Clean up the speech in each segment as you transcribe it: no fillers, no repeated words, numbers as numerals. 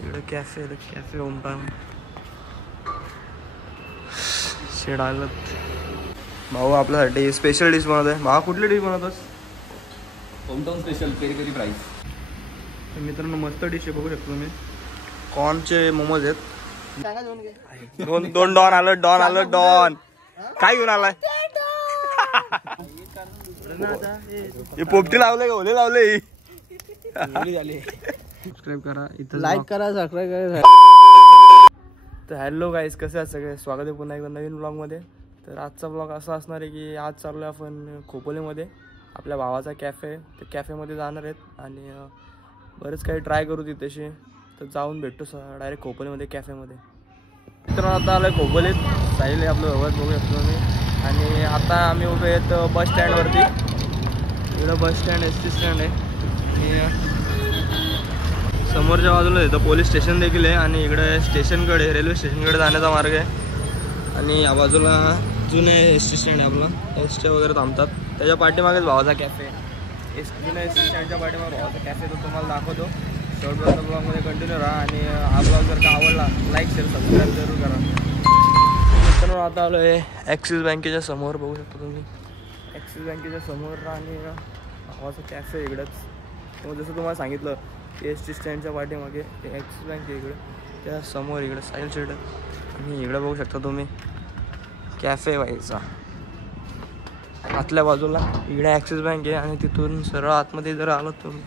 इकडे cafe home town shade आलं. भाऊ आपल्यासाठी स्पेशल डिश बनवत आहे. भाऊ कुठली डिश बनवतोस? Home town special peri peri fries. मित्रांनो मस्त डिश आहे, बघू शकतो तुम्ही. कॉर्नचे मोमोज आहेत. दोन डॉन आलं डॉन काय घेऊन आलाय? हे पोपटी लावले का ओले लावले? सबस्क्राईब करा, इथं लाईक करा, सबस्क्राईब करा. तर हॅलो गाईस, कसे आहात सगळे? स्वागत आहे पुन्हा एकदा नवीन ब्लॉगमध्ये. तर आजचा ब्लॉग असा असणार आहे की आज चाललो आहे आपण खोपोलीमध्ये, आपल्या भावाचा कॅफे आहे. त्या कॅफेमध्ये जाणार आहेत आणि बरेच काही ट्राय करू तिथेशी. तर जाऊन भेटतो डायरेक्ट खोपोलीमध्ये कॅफेमध्ये. मित्रांनो आता आलो आहे खोपोलीत, साहिल आहे आपलं व्यवहार, बघू शकतो मी. आणि आता आम्ही उभे आहेत बस स्टँडवरती. इकडं बस स्टँड एस.टी. स्टँड आहे आणि समोरच्या बाजूला इथं पोलीस स्टेशन देखील आहे. आणि इकडे स्टेशनकडे, रेल्वे स्टेशनकडे जाण्याचा मार्ग आहे. आणि या बाजूला जुने एस.टी. स्टँड आहे आपलं, एस.टी. वगैरे थांबतात. त्याच्या पाठीमागेच भावाचा कॅफे आहे. जुन्या एस.टी. स्टँडच्या पाठीमागे भावाचा कॅफे, तो तुम्हाला दाखवतो. शेवटपर्यंत ब्लॉगमध्ये कंटिन्यू राहा. आणि हा ब्लॉग जर का आवडला लाईक शेअर सबस्क्राईब जरूर करा. मित्रांनो आता आलो आहे ॲक्सिस बँकेच्या समोर, बघू शकता तुम्ही. ॲक्सिस बँकेच्या समोर आणि भावाचा कॅफे इकडंच. मग जसं तुम्हाला सांगितलं एस.टी. स्टँडच्या पाठीमागे ते ॲक्सिस बँक आहे, इकडे त्या समोर इकडे साईड साईड. आणि इकडे बघू शकता तुम्ही कॅफे व्हायचा आतल्या बाजूला. इकडे ॲक्सिस बँक आहे आणि तिथून सरळ आतमध्ये जर आलो तुम्ही,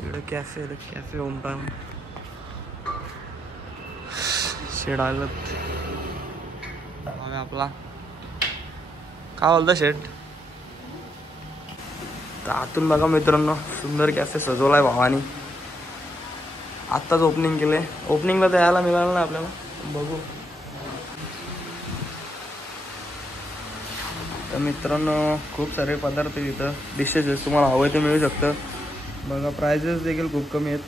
इकडे कॅफे होम टाउन शेड आलं. आपला काय बोलता शेड? तर आतून बघा मित्रांनो, सुंदर कॅफे सजवलाय भावानी. आत्ताच ओपनिंग केले. ओपनिंगला तर यायला मिळालं नाही आपल्याला, बघू. तर मित्रांनो खूप सारे पदार्थ इथं, डिशेस आहेत, तुम्हाला हवं ते मिळू शकतं. बघा प्राइजेस देखील खूप कमी आहेत.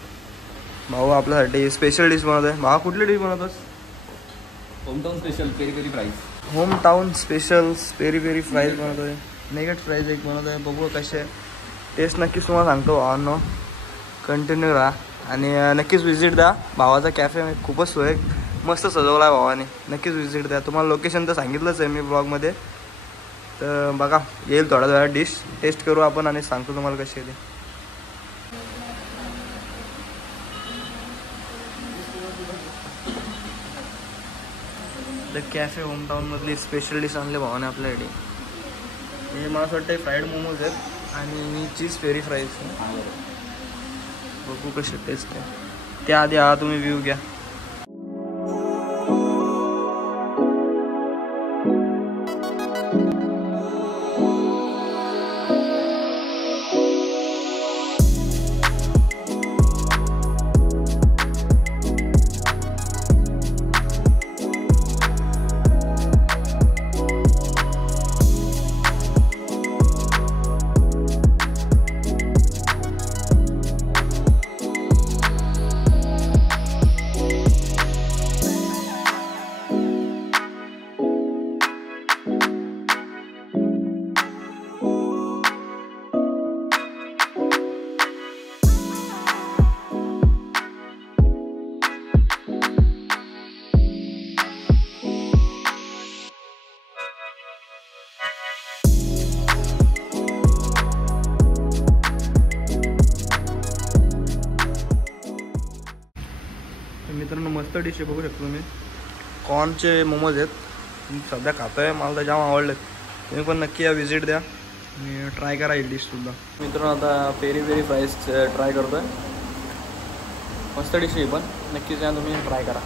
भाऊ आपल्यासाठी स्पेशल डिश बनवत आहे. भाऊ कुठली डिश बनवतोस? Home town special peri peri fries. Home town special peri peri fries बनवतो आहे. नेगेट फ्राईज एक बनवतो आहे, बघू कसे टेस्ट नक्कीच तुम्हाला सांगतो भावांनो. कंटिन्यू राहा आणि नक्कीच व्हिजिट द्या. भावाचा कॅफे खूपच सोय मस्त सजवला आहे भावाने, नक्कीच व्हिजिट द्या. तुम्हाला लोकेशन तर सांगितलंच आहे मी ब्लॉगमध्ये. तर बघा येईल थोड्या वेळा डिश टेस्ट करू आपण आणि सांगतो तुम्हाला कशी आहे ते. द कॅफे होम टाऊनमधली स्पेशल डिश आणले भावाने आपल्यासाठी. हे मला असं वाटतं फ्राईड मोमोज आहेत आणि चीज पेरी फ्राईज. बघू कसे टेस्ट आहे. त्याआधी हा तुम्ही व्ह्यू घ्या. मित्रांनो मस्त डिश आहे, बघू शकतो तुम्ही. कॉर्नचे मोमोज आहेत, मी सध्या खातो आहे, मला तर जाम आवडले. तुम्ही पण नक्की या व्हिजिट द्या आणि ट्राय करा ही डिशसुद्धा. मित्रांनो आता पेरी पेरी फ्राईज ट्राय करतो आहे. मस्त डिश आहे, पण नक्कीच या तुम्ही ट्राय करा.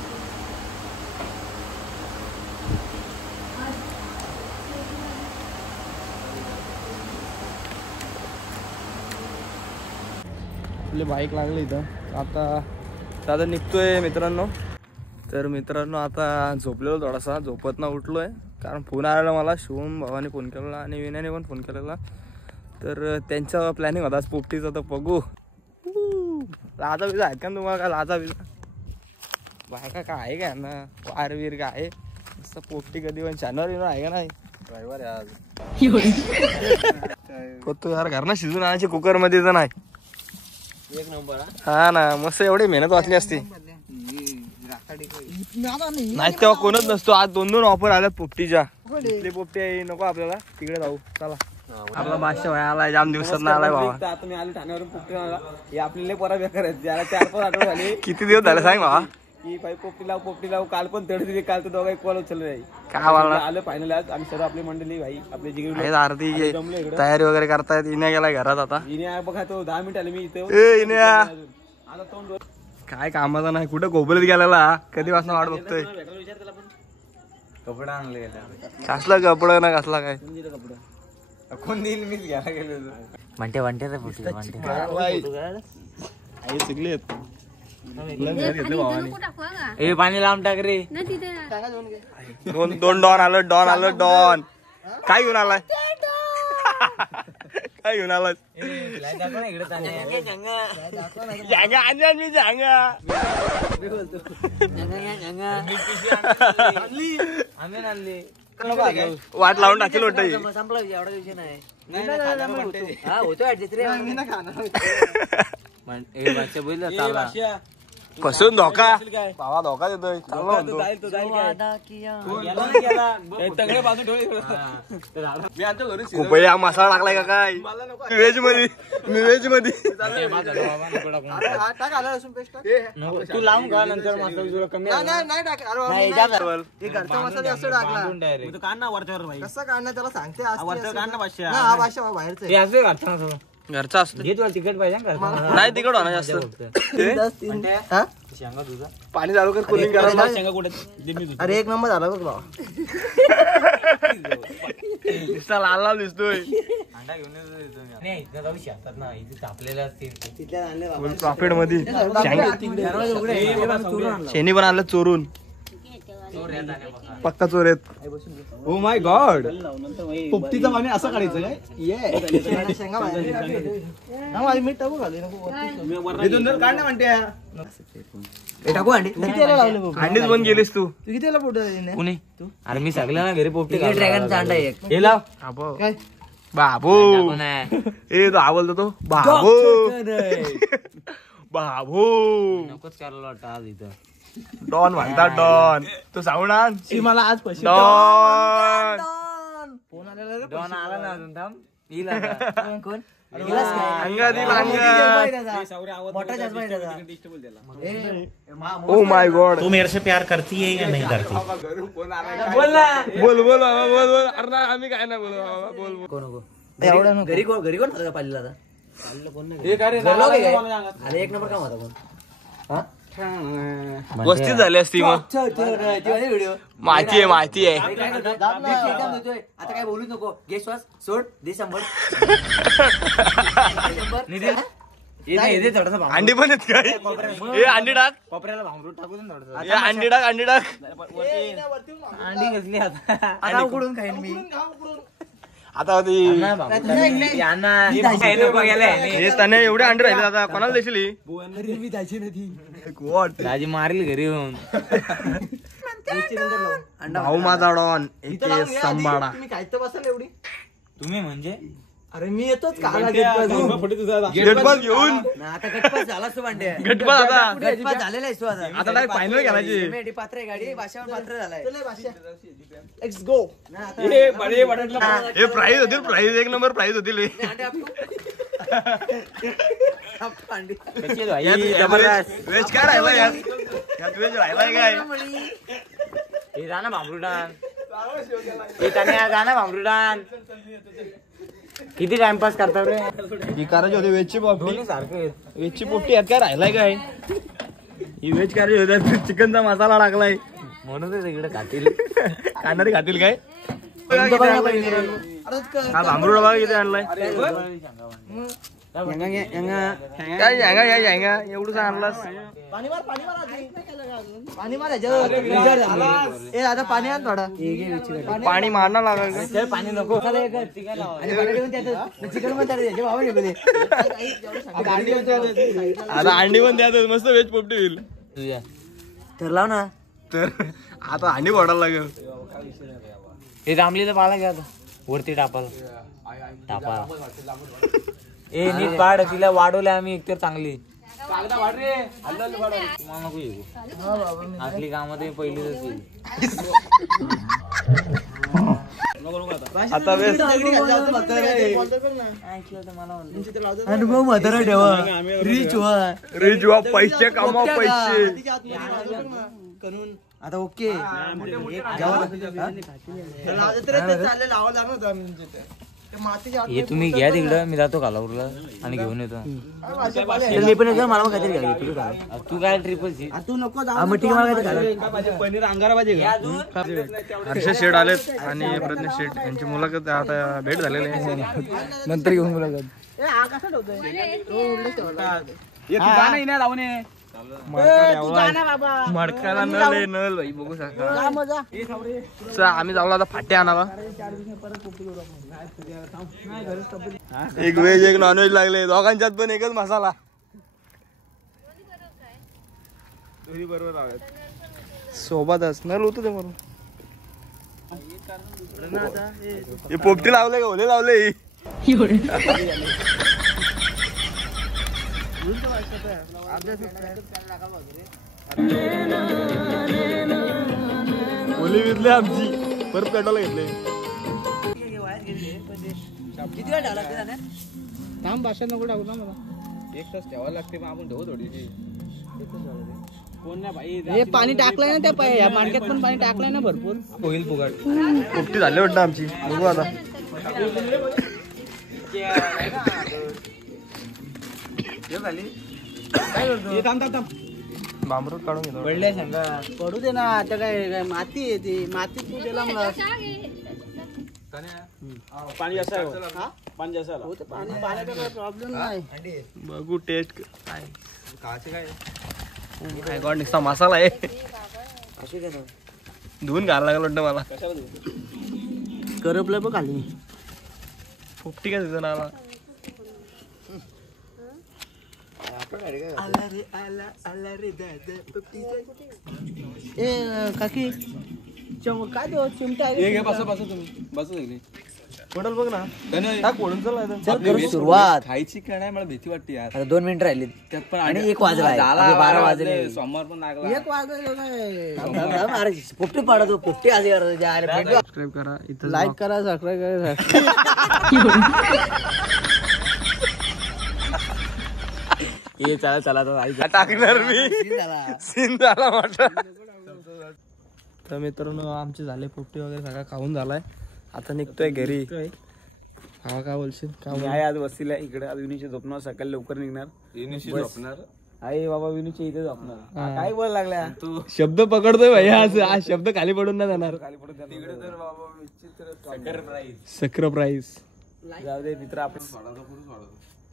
आपली बाईक लागली इथं, आता निघतोय मित्रांनो. तर मित्रांनो आता झोपलेलो, थोडासा झोपत उठलो आहे कारण फोन आलेला मला. शुभम भावाने फोन केलेला आणि विनयाने पण फोन केलेला. तर त्यांचा प्लॅनिंग होता आज पोपटीचा. तर बघू लाजा विजा आहेत का तुम्हाला? काय लाजा विजा बायका काय आहे का ना, वारवीर काय आहे मस्त. पोपटी कधी पण शनिवार आहे का नाही? ड्रायव्हर आहे आज. तो यार घरनं शिजून आणायची कुकर मध्ये तर नाही. एक नंबर. हा ना, मस्त एवढी मेहनत वाचली असती. नाही तेव्हा कोणच नसतो. आज 2 ऑफर आल्यात पोपटीच्या. इथली पोपटी आहे नको आपल्याला, तिकडे जाऊ चला. आपला बादशाह भाई आलाय, जाम दिवसात ना आलाय बाबा. आता मी आलो ठाण्यावरून पोपटी आला. हे आपल्याला पोरा बेकार आहेत. ज्याला 4-5 आठवडे झाले. किती दिवस झाले सांग बाबा. की भाई पोपटी लाव काल पण तड दिली. काल तर दोघा एक कॉल उचलले नाही. काय बोलणार आलं फायनल आज. आणि सर्व आपली मंडळी भाई आपले जिगरी आहे आरती घे. तयारी वगैरे करतायत. इन्या गेलाय घरात आता. इने बघा तो 10 मिनिट आले मी इथे. ए इन्या आता तोंड काय कामाचा नाही, कुठं गोबलीत गेलेला. कधी वाजता वाट बघतोय. विचार त्याला पण कपडा आणले कसला कपडा ना कसला काय. कपडा कोण देईल मीच घ्यायला गेलो. म्हणते ए पाणी लावून टाक रे. 2 डॉन आलं. डॉन काय घेऊन आलाय. काय घेऊन आलाय. वाट लावून टाकेल वाटत. संपला एवढा विषय नाही. फसून धोका बाबा, धोका देतोय. खूप हा मसाला टाकलाय का काय. व्हेज मध्ये तू लावून का नंतर मसाला कमी कसं काढणार त्याला सांगते. घरचा असतो. तिकट पाहिजे नाही तिकड होणार जास्त. पाणी चालू कर. कुलिंग करा. अरे 1 नंबर झाला बघ बाबा. लाल लाल दिसतोय. प्रॉफिट मध्ये शेणी पण आणलं चोरून. पक्का चोर आहेत. Oh my God. पोपटीचं पाणी असं काढायचं काय. मीठ टाकू काढ ना म्हणते. टाकू अंडी. अंडीच बंद केलीस तू. कितीला पोट कुणी अरे मी सगळ्या ना घरी पोपटी ड्रॅगनचा अंडा एक हे लाव. काय बाबू ए तो आवडतो तो बाबू. बाबू नकोच करायला वाटतं आज इथं. डॉन म्हणतात डॉन. तो साऊंड आण. मला आज पैसे डॉन डॉन आला ना अजून. थांब येईल आता. कोण अंगा दिल अंगा. Oh my God. तू मेरे से प्यार करती है या नहीं करती. बोल बाबा बोल. अरे ना आम्ही काय नाही बोल बाबा. बोल कोण घरी कोण होता पालीला आता. अरे 1 नंबर काम होता कोण. वस्ती झाली असती मग. माहिती आहे. आता काय बोलू नको. घे श्वास सोड दे 100. अंडी पण आहेत काय. हे अंडी टाक. कोपऱ्याला भांगरून टाकू दे थोडं. हे अंडी टाक. अंडी घेतली आता उकडून खाईन मी. आता त्याने एवढे अंडे राहिले. आता कोणाला देशील. मी द्यायची नाही. दाजी मारली घरी येऊन. भाऊ माझा डॉन सांभाळा. मी काय तर बसाल एवढी. तुम्ही म्हणजे अरे मी येतोच का गटपास घेऊन. आता गटपास झाला असतो भांडे. गटपास आता गटपास झालेला आहे तो आता. आता डायरेक्ट फायनल घालायची. पात्र आहे गाडी भाषावर पात्र झालाय. Let's go. हे प्राइस होतील. प्राइस 1 नंबर प्राइस होतील. वेज काय राहिला यात वेज राहिलाय काय. हे जाणं भांबरुडान. हे त्याने जाणं भांबरुडान. किती टाइमपास करतात रे. ही करायची होती वेजची पोपटी. सारखं वेजची पोपटी यात काय राहिलाय काय. ही वेज करायची होती. चिकनचा मसाला टाकलाय म्हणून इकडे खातील. खाणारे खातील काय. हा भांबरुडा बघा किती आणलाय. काय एवढं आणलास. पाणी मार. आता पाणी आण थोडा. पाणी मारणार लागल. पाणी नको. आता अंडी पण द्या. मस्त वेज पोपटी होईल. तुझ्या तर लाव ना. तर आता अंडी फोडायला लागेल. हे जांभलीला पाला घ्या आता. वरती टापाला. ए नीट पाड. तिला वाढवल्या आम्ही एकतर चांगली. आपली कामात पहिली आता अनुभव म्हातारा ठेवा रिच व्हा रिच व्हा पैसे कमाव पैसे आता ओके हे तुम्ही घ्या तिकडं मी जातो कालापूरला आणि घेऊन येतो मी पण येतो मला काहीतरी घ्या तू काय ट्रिपल तू नको पनीर अंगारा पाहिजे हर्षद शेठ आलेत आणि प्रज्ञा शेठ यांची मुलाखत आता भेट झालेली आहे नंतर घेऊन मुलाखत मडकाला नल आहे नल भाई बघू शकता आम्ही जाऊ आता फाटे आणाला एक व्हेज एक नॉनव्हेज लागले दोघांच्यात पण एकच मसाला सोबतच नल होत ते म्हणून हे पोपटी लावले का ओले लावले ओली विकले आमची परत पेटवायला घेतले थांब भाषा नको टाकू ना मला एक तास ठेवायला लागते मग आपण ठेवू थोडीशी हे पाणी टाकलंय ना त्या माणक्यात पण पाणी टाकलंय ना भरपूर होईल फुगाट पोपटी झाले वाटतं आमची बघू आता बांबरूट काढून घेतो पडले सांगा पडू दे ना आता काय माती आहे ती माती तू दिला मला पाणी जास्त आहे पाणी जास्त पाण्याचा काही प्रॉब्लेम नाही बघू टेस्ट काय गॉड निघता मसाला आहे असू दे ना धुवून घालायला लागलं वाटतं मला करपलं बघ खाली पोपटी काय तिथं नाला ए काकी काय देऊ चिमटा पडल बघ ना सुरुवात खायची का नाही मला भीती वाटते यार आता 2 मिनिटं राहिली त्यात पण आणि 1 वाजला 12 वाजले सोमवार पण लागला 1 वाजले पोपटी पाडतो पोपटी आली सबस्क्राईब करा इथं लाईक करा सबस्क्राईब करा ये चला चला तर टाकणार मी सीन झाला वाटत तर मित्रांनो आमचे झाले पोपटी वगैरे सगळा खाऊन झालाय आता निघतोय घरी हा काय बोलशील आहे आज वस्तीला इकडे आज विनूची झोपणार सकाळी लवकर निघणार झोपणार आई बाबा विनूची इथे झोपणार काय बोल लागला तू शब्द पकडतोय भैया आज हा शब्द खाली पडून नाही जाणार सक्र प्राईस जाऊ दे मित्र आपण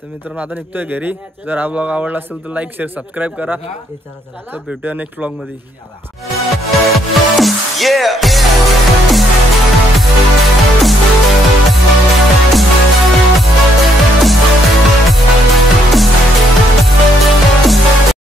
तर मित्रांनो आता निघतोय घरी जर हा ब्लॉग आवडला असेल तर लाईक शेअर सबस्क्राईब करा तर भेटूया नेक्स्ट ब्लॉग मध्ये